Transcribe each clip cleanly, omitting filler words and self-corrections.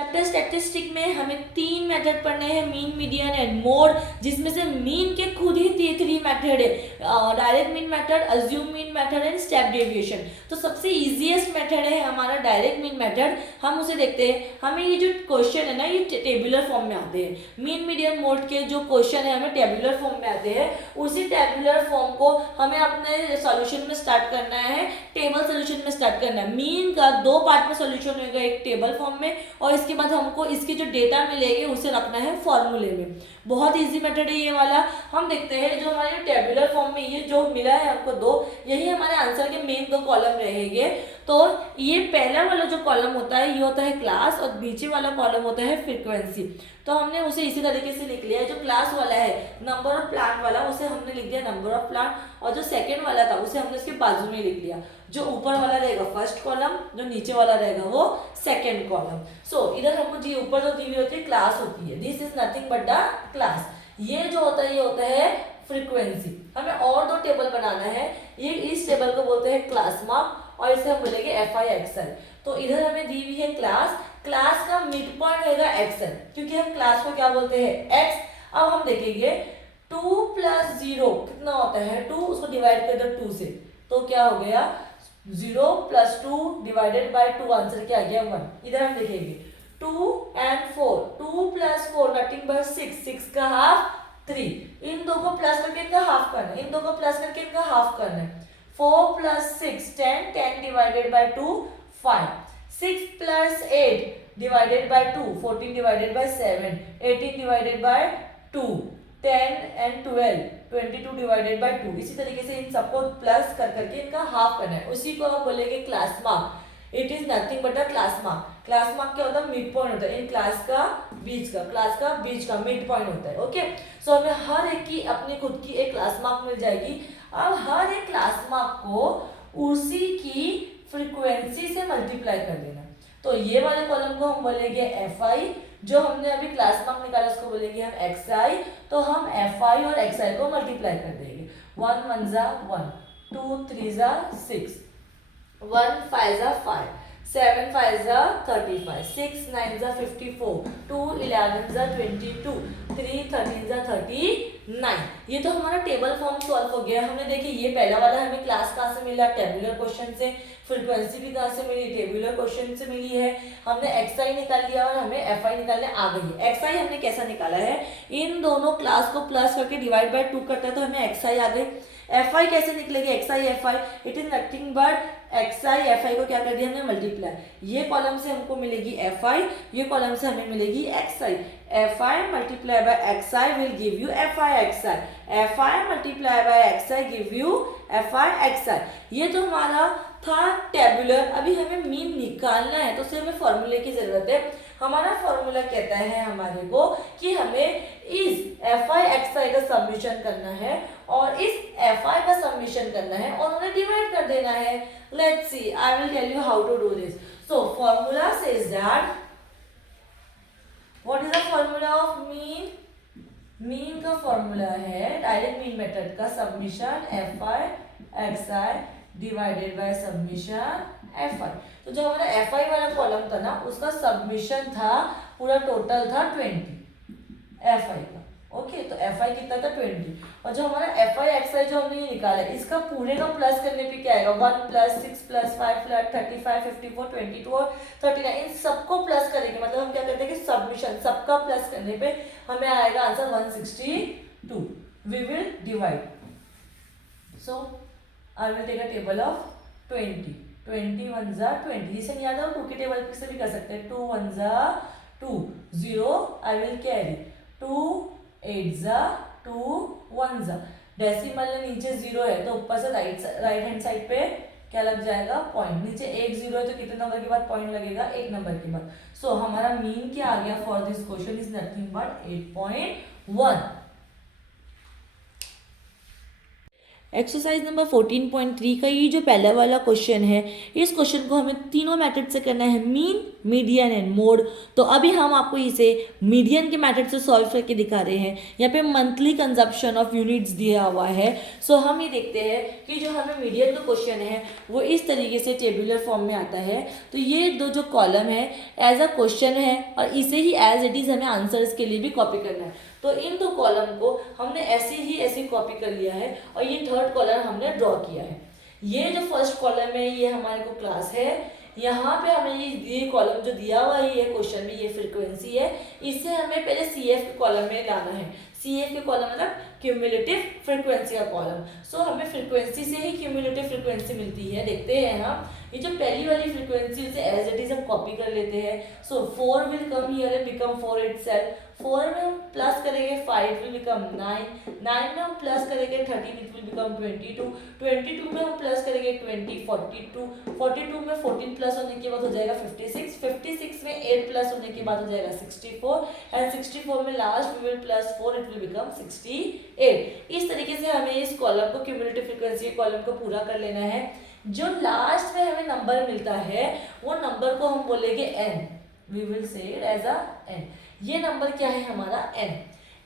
Chapter statistic में हमें 3 method पढ़ने हैं, मीन, मीडियन एंड मोड, जिसमें से मीन के खुद ही 3 मेथड है, direct mean method, assume mean method and step deviation. तो सबसे इजीएस्ट मेथड है हमारा डायरेक्ट मीन मेथड। हम उसे देखते हैं। हमें ये जो क्वेश्चन है ना, ये टेबुलर फॉर्म में आते हैं। मीन, मीडियन, मोड के जो क्वेश्चन है हमें टेबुलर फॉर्म में आते हैं। उसी टेबुलर फॉर्म को हमें अपने सॉल्यूशन में स्टार्ट करना है, टेबल सोल्यूशन में स्टार्ट करना है। मीन का 2 पार्ट में सोल्यूशन होगा, एक टेबल फॉर्म में और इसके बाद हमको इसके जो डेटा मिलेगी उसे रखना है फॉर्मूले में। बहुत इजी मेथड है ये वाला। हम देखते हैं जो हमारे टेबुलर फॉर्म में ये जो मिला है हमको 2, यही हमारे आंसर के मेन 2 कॉलम रहेंगे। तो ये पहला वाला जो कॉलम होता है ये होता है क्लास और नीचे वाला कॉलम होता है फ्रीक्वेंसी। तो हमने उसे इसी तरीके से लिख लिया है। जो क्लास वाला है नंबर ऑफ प्लांट वाला, उसे हमने लिख दिया नंबर ऑफ प्लांट, और जो सेकंड वाला था उसे हमने इसके बाजू में लिख लिया। जो ऊपर वाला रहेगा फर्स्ट कॉलम, जो नीचे वाला रहेगा वो सेकंड कॉलम। सो इधर हमको जी ऊपर जो दी हुई होती है क्लास होती है, this is nothing but the class. ये जो होता है ये होता है फ्रीक्वेंसी। हमें और 2 टेबल बनाना है। ये इस टेबल को बोलते हैं क्लास मार्क और इसे हम बोलेंगे FI XI। तो इधर हमें दी हुई है क्लास, क्लास का मिड पॉइंट रहेगा XI, क्योंकि हम क्लास को क्या बोलते हैं X। अब हम देखेंगे 2 + 0 कितना होता है 2, उसको डिवाइड कर दो 2 से, तो क्या हो गया 0 + 2 डिवाइडेड बाय 2, आंसर क्या आ गया 1। इधर हम देखेंगे 2 and 4, 2 + 4 नथिंग बट 6, 6 का हाफ 3, इन दो को प्लस करके इनका हाफ करना है, इन दो को प्लस करके इनका हाफ करना है। 4 + 6 10, 10 divided by 2 5, 6 + 8 divided by 2 14 divided by 7, 18 divided by 2 10 and 12 22 divided by 2। इसी तरीके से इन सबको प्लस कर करके इनका हाफ करना है, उसी को हम बोलेंगे class mark. It is nothing but a class mark. Class mark क्या होता है मिड पॉइंट होता है, इन क्लास का बीच का मिड पॉइंट होता है। ओके, सो हमें हर एक की अपनी खुद की एक क्लास मार्क मिल जाएगी। अब हर एक क्लास मार्क को उसी की फ्रीक्वेंसी से मल्टीप्लाई कर देना। तो ये वाले कॉलम को हम बोलेंगे FI, जो हमने अभी क्लास मार्क निकाला उसको बोलेंगे हम XI। तो हम FI और XI को मल्टीप्लाई कर देंगे। 1 × 1 = 1, 2 × 3 = 6, 1 × 5 = 5, 7 × 5 = 35, 6 × 9 = 54, 2 × 11 = 22, 3 × 13 = 39। ये तो हमारा टेबल फॉर्म सॉल्व हो गया। हमने देखिए ये पहला वाला हमें क्लास कहाँ से मिला, टेबुलर क्वेश्चन से। फ्रीक्वेंसी भी कहाँ से मिली, टेबुलर क्वेश्चन से मिली है। हमने XI निकाल लिया और हमें FI निकालने आ गई है। XI हमने कैसा निकाला है, इन दोनों क्लास को प्लस करके डिवाइड बाय 2 करता है तो हमें XI आ गई। FI कैसे निकलेगी, XI FI, it is nothing but XI FI को क्या कर दिया हमने मल्टीप्लाई। ये कॉलम से हमको मिलेगी FI, ये कॉलम से हमें मिलेगी XI। FI multiply by XI will give you FI XI, FI multiply by XI give you FI XI। ये तो हमारा था टेबुलर। अभी हमें मीन निकालना है तो उसे हमें फॉर्मूले की जरूरत है। हमारा फॉर्मूला कहता है हमारे को कि हमें इस FI XI का सब्मिशन करना है और इस FI का सब्मिशन करना है और उन्हें डिवाइड कर देना है। Let's see, I will tell you how to do this. So formula says that, what is the formula of mean. Mean का फॉर्मूला है डायरेक्ट मीन मेथड का submission FI XI divided by submission FI। तो जो हमारा FI वाला column था ना उसका सब्मिशन था, पूरा टोटल था 20 FI का। ओके, तो FI कितना था 20, और जो हमारा FI XI जो हमने ये निकाला है इसका पूरे का प्लस करने पे क्या आएगा 1 + 6 + 5 + 35 54 22 और 39, इन सबको प्लस करेंगे। मतलब हम क्या करते हैं कि सब्मिशन सबका प्लस करने पे हमें आएगा answer 162। We will divide, so I will take a table of 20, 20 × 1 = 20। इसे नहीं याद है 2 के टेबल से भी कर सकते हैं। 2 × 1 = 2, 0 I will carry, 2 × 8 = 2, 1 = डेसिमल में नीचे 0 है तो ऊपर से राइट हैंड साइड पे क्या लग जाएगा पॉइंट। नीचे 1 0 है तो कितने नंबर के बाद पॉइंट लगेगा 1 नंबर के बाद। सो हमारा मीन क्या आ गया for this question is nothing but 8.1। Exercise number 14.3 का ये जो पहला वाला क्वेश्चन है, इस क्वेश्चन को हमें तीनों मेथड से करना है, मीन, मीडियन एंड मोड। तो अभी हम आपको इसे मीडियन के मेथड से सॉल्व करके दिखा रहे हैं। यहाँ पे मंथली कंजप्शन ऑफ यूनिट्स दिया हुआ है। सो हम ये देखते हैं कि जो हमें मीडियन का क्वेश्चन है वो इस तरीके से टेबुलर फॉर्म में आता है। तो ये दो जो कॉलम है एज अ क्वेश्चन है और इसे ही एज इट इज़ हमें आंसर्स के लिए भी कॉपी करना है। तो इन दो कॉलम को हमने ऐसे कॉपी कर लिया है और ये थर्ड कॉलम हमने ड्रॉ किया है। ये जो फर्स्ट कॉलम है ये हमारे को क्लास है। यहाँ पे हमें ये कॉलम जो दिया हुआ है ये क्वेश्चन में, ये फ्रीक्वेंसी है, इसे हमें पहले सी एफ के कॉलम में लाना है। सी एफ के कॉलम मतलब क्यूमुलेटिव फ्रीक्वेंसी का कॉलम। सो हमें फ्रीक्वेंसी से ही क्यूमुलेटिव फ्रीक्वेंसी मिलती है। देखते हैं हम ये जो पहली वाली फ्रीक्वेंसी उसे एज इट इज हम कॉपी कर लेते हैं। सो 4 will come here and become 4 itself. 4 में हम प्लस करेंगे 5 विल बिकम 9, 9 में हम प्लस करेंगे 13 इट विल बिकम 22, 22 में हम प्लस करेंगे 20, 42, 42 में 14 प्लस होने के बाद हो जाएगा 56, 56 में 8 प्लस होने के बाद हो जाएगा 64 एंड 64 में last we will plus 4 it will become 68। इस तरीके से हमें इस कॉलम को क्यूमुलेटिव फ्रीक्वेंसी के कॉलम को पूरा कर लेना है। जो लास्ट में हमें नंबर मिलता है वो नंबर को हम बोलेंगे n, we will say it as a n। ये नंबर क्या है हमारा n।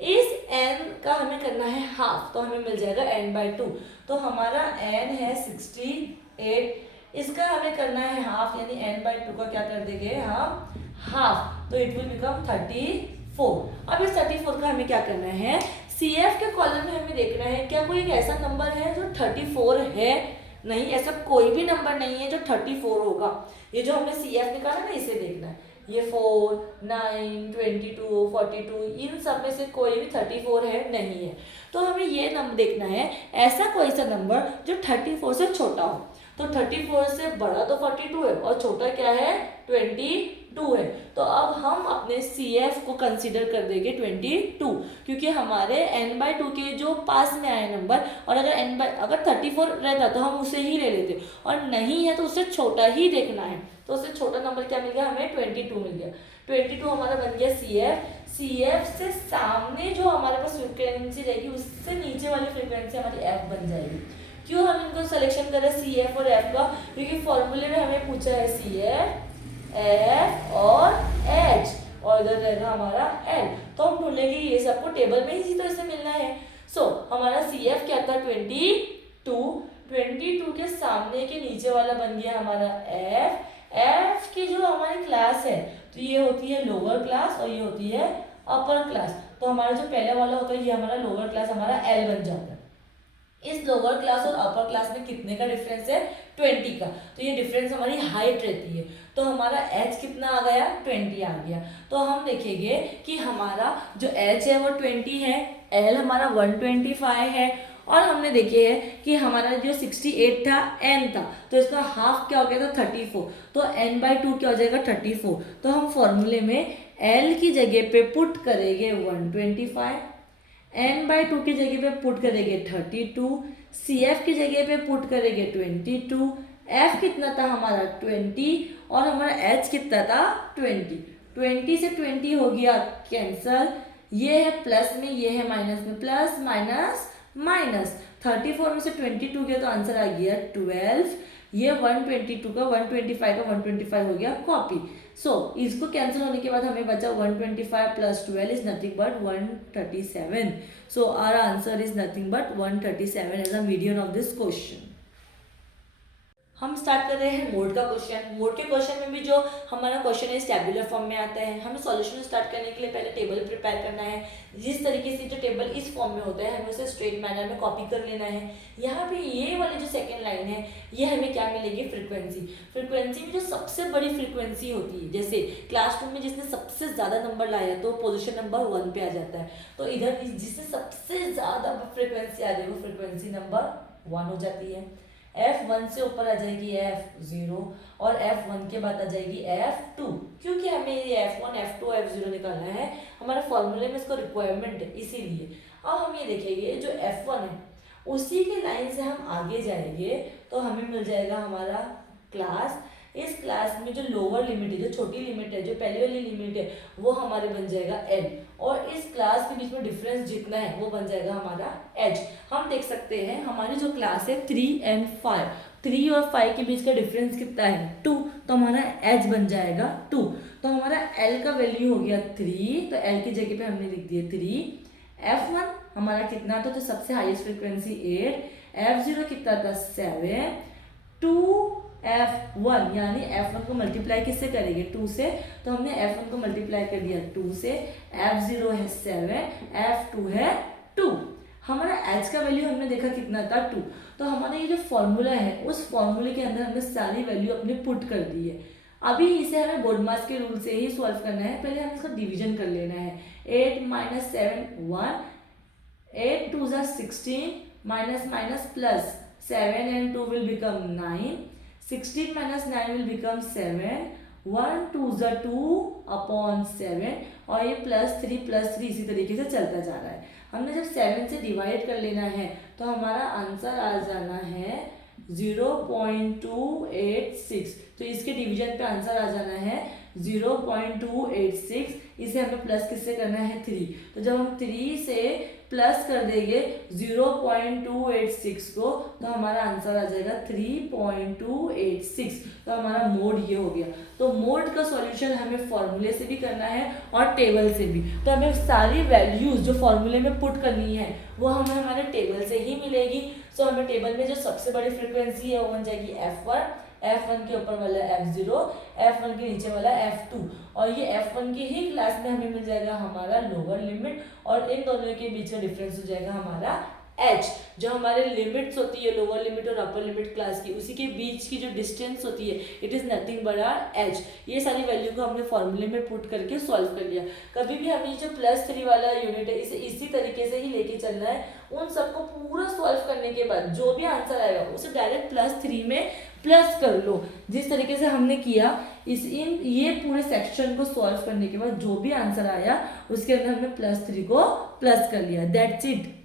इस n का हमें करना है हाफ, तो हमें मिल जाएगा n/2। तो हमारा n है 68, इसका हमें करना है हाफ, यानी n/2 का क्या कर देंगे हम हाफ, तो इट विल बिकम 34। अब इस 34 का हमें क्या करना है, सी एफ के कॉलम में हमें देखना है क्या कोई एक ऐसा नंबर है जो 34 है। नहीं, ऐसा कोई भी नंबर नहीं है जो 34 होगा। ये जो हमने सी एफ निकाला ना, इसे देखना है। ये 4, 9, 22, 42 इन सब में से कोई भी 34 है नहीं है। तो हमें ये नंबर देखना है ऐसा कोई सा नंबर जो 34 से छोटा हो। तो 34 से बड़ा तो 42 है और छोटा क्या है 22 है। तो अब हम अपने सी एफ को कंसीडर कर देंगे 22, क्योंकि हमारे n/2 के जो पास में आए नंबर, और अगर 34 रहता तो हम उसे ही ले लेते, और नहीं है तो उससे छोटा ही देखना है। तो उससे छोटा नंबर क्या मिल गया हमें 22 मिल गया। 22 हमारा बन गया सी एफ। सी एफ से सामने जो हमारे पास फ्रीक्वेंसी रहेगी उससे नीचे वाली फ्रीक्वेंसी हमारी एफ बन जाएगी। क्यों हम इनको सिलेक्शन कर रहे हैं सी एफ और एफ का, क्योंकि फॉर्मूले में हमें पूछा है सी एफ, एफ और एच, और इधर रहेगा हमारा एल। तो हम ढूंढेंगे ये सबको टेबल में इसी तरह से मिलना है। सो हमारा सी एफ क्या था 22 के सामने के नीचे वाला बन गया हमारा एफ। एफ की जो हमारी क्लास है तो ये होती है लोअर क्लास और ये होती है अपर क्लास। तो हमारा जो पहले वाला होता है ये हमारा लोअर क्लास हमारा एल बन जाता है। इस लोअर क्लास और अपर क्लास में कितने का डिफरेंस है 20 का। तो ये डिफरेंस हमारी हाइट रहती है। तो हमारा h कितना आ गया 20 आ गया। तो हम देखेंगे कि हमारा जो h है वो 20 है, l हमारा 125 है, और हमने देखे है कि हमारा जो 68 था n था, तो इसका हाफ क्या हो गया था 34। तो n/2 क्या हो जाएगा 34। तो हम फॉर्मूले में l की जगह पे पुट करेंगे 125, n/2 की जगह पे पुट करेंगे 32, सी एफ की जगह पे पुट करेंगे 22, f कितना था हमारा 20 और हमारा h कितना था 20। 20 से 20 हो गया कैंसल, ये है प्लस में, ये है माइनस में, प्लस माइनस माइनस। 34 में से 22 गया तो आंसर आ गया 12। ये 122 का 125 का 125 हो गया कॉपी। सो इसको कैंसिल होने के बाद हमें बचा 125 plus 12 is nothing but 137। So our answer is nothing but 137 as a median of this question. हम स्टार्ट कर रहे हैं मोड का क्वेश्चन। मोड के क्वेश्चन में भी जो हमारा क्वेश्चन है टैबुलर फॉर्म में आता है। हमें सॉल्यूशन स्टार्ट करने के लिए पहले टेबल प्रिपेयर करना है। जिस तरीके से जो टेबल इस फॉर्म में होता है हमें उसे स्ट्रेट मैनर में कॉपी कर लेना है। यहाँ पे ये वाली जो सेकेंड लाइन है ये हमें क्या मिलेगी फ्रीक्वेंसी। फ्रीक्वेंसी में जो सबसे बड़ी फ्रीक्वेंसी होती है, जैसे क्लासरूम में जिसने सबसे ज़्यादा नंबर लाया तो पोजिशन नंबर 1 पे आ जाता है। तो इधर जिससे सबसे ज़्यादा फ्रीक्वेंसी आ जाए वो फ्रीक्वेंसी नंबर 1 हो जाती है। F1 से ऊपर आ जाएगी F0 और F1 के बाद आ जाएगी F2। क्योंकि हमें ये F1, F2, F0 निकालना है, हमारे फॉर्मूले में इसको रिक्वायरमेंट है, इसीलिए। अब हम ये देखेंगे जो F1 है उसी के लाइन से हम आगे जाएंगे तो हमें मिल जाएगा हमारा क्लास। इस क्लास में जो लोअर लिमिट है, जो छोटी लिमिट है, जो पहली वाली लिमिट है, वो हमारे बन जाएगा n, और इस क्लास के बीच में डिफरेंस जितना है वो बन जाएगा हमारा h। हम देख सकते हैं हमारी जो क्लास है 3 and 5, 3 और 5 के बीच का डिफरेंस कितना है 2, तो हमारा h बन जाएगा 2। तो हमारा l का वैल्यू हो गया 3, तो l की जगह पे हमने लिख दिया 3। f1 हमारा कितना था, तो सबसे हाईएस्ट फ्रीक्वेंसी 8, f0 कितना था 7, 2f1 यानी f1 को मल्टीप्लाई किससे करेंगे 2 से, तो हमने f1 को मल्टीप्लाई कर दिया 2 से, f0 है 7, f2 है 2। हमारा h का वैल्यू हमने देखा कितना था 2। तो हमारा ये जो फॉर्मूला है उस फॉर्मूले के अंदर हमने सारी वैल्यू अपने पुट कर दी है। अभी इसे हमें बोडमास के रूल से ही सॉल्व करना है। पहले हमें इसका डिवीजन कर लेना है। 8 - 7 1, 8 2 = 16, minus minus plus 7 and 2 will become 9, 16 - 9 will become 7, 1 2 = 2/7, और ये +3 इसी तरीके से चलता जा रहा है। हमने जब 7 से डिवाइड कर लेना है तो हमारा आंसर आ जाना है 0.286। तो इसके डिवीजन पे आंसर आ जाना है 0.286। इसे हमें प्लस किससे करना है 3, तो जब हम 3 से प्लस कर देंगे 0.286 को तो हमारा आंसर आ जाएगा 3.286। तो हमारा मोड ये हो गया। तो मोड का सॉल्यूशन हमें फॉर्मूले से भी करना है और टेबल से भी। तो हमें सारी वैल्यूज जो फॉर्मूले में पुट करनी है वो हमें हमारे टेबल से ही मिलेगी। सो हमें टेबल में जो सबसे बड़ी फ्रीक्वेंसी है वो बन जाएगी f1, f1 के ऊपर वाला f0, f1 के नीचे वाला f2, और ये f1 की ही क्लास में हमें मिल जाएगा हमारा लोअर लिमिट, और इन दोनों के बीच का डिफरेंस हो जाएगा हमारा h। जो हमारे लिमिट्स होती है लोअर लिमिट और अपर लिमिट क्लास की, उसी के बीच की जो डिस्टेंस होती है it is nothing but h। ये सारी वैल्यू को हमने फॉर्मूले में पुट करके सॉल्व कर लिया। कभी भी हमें जो +3 वाला यूनिट है इसे इसी तरीके से ही लेके चलना है। उन सबको पूरा सॉल्व करने के बाद जो भी आंसर आएगा उसे डायरेक्ट +3 में प्लस कर लो, जिस तरीके से हमने किया। ये पूरे सेक्शन को सॉल्व करने के बाद जो भी आंसर आया उसके अंदर हमने +3 को प्लस कर लिया। That's it.